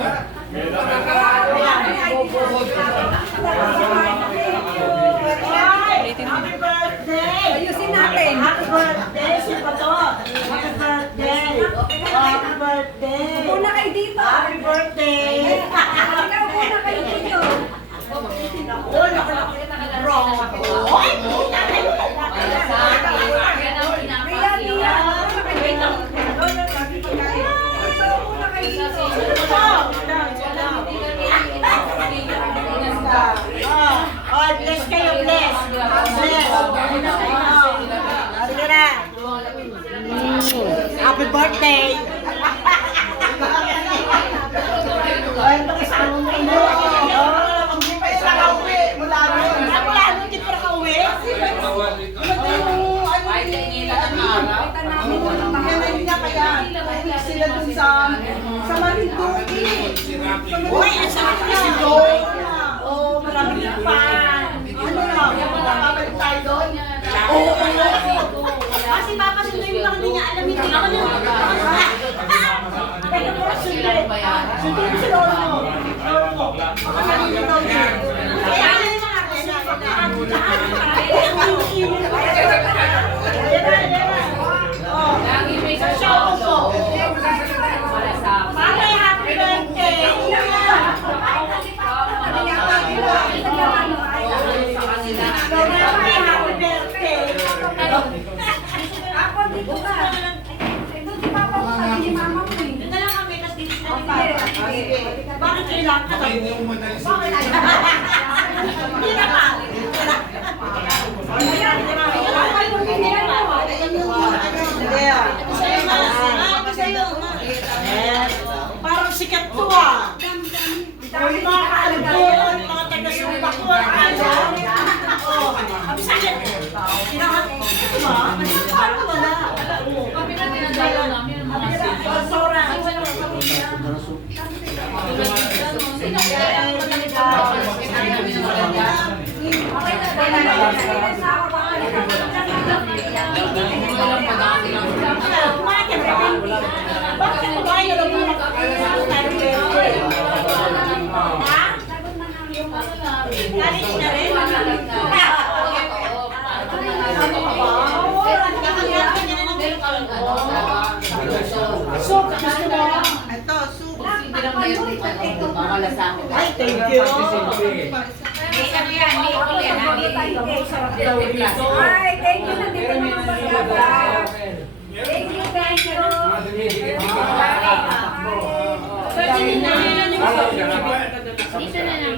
Happy birthday! Ayusin natin. Happy birthday! Sino to? Happy birthday! Happy birthday! Una kayo dito. Happy birthday! Ikaw muna kayo dito. Uy, wrong ako. Uy, puta kayo. Ria, Ria. Una kayo dito. Ikaw muna kayo dito. Oh, bless kayo, bless. Bless. Sige na. Happy birthday. Ay, ito kasama mo ino. Hindi pa isa ka-uwi. Mula nun. Mula nun, hindi pa ka-uwi. Kailan niya kaya sila dun sa Marinduque. Uy, ang sarap na si Doy. Oh, maraming pan. Ano lang, nakabalik tayo doon? Oo. Kasi papasunuin lang niya, alam hindi ako nang kaya mo sundin. Sundin mo si Lolo mo. Lolo mo. Baka nalilinaw niya. Kaya ano yung mga happy birthday! Happy birthday! Ako dito ka. Ito si Papa mo, sabi ni Mama mo eh. Doon na lang kami, tapos dito na kami. Bakit kailangan ka? Bakit? Hindi na pa. Parang sikat to ah. Yung mga kaalagod, mga taga-sumpa ko, ano? Oh, ang sakit. Kinahat ko ba? Parang wala. Kami na tinadalo namin ang mga sila. Sora. Bakit ba kayo lang muna Galit na rin. Soup, gusto mo? Ito, soup. Ay, thank you. Ay, thank you. Nandito naman pa sa vlog. Thank you, thank you.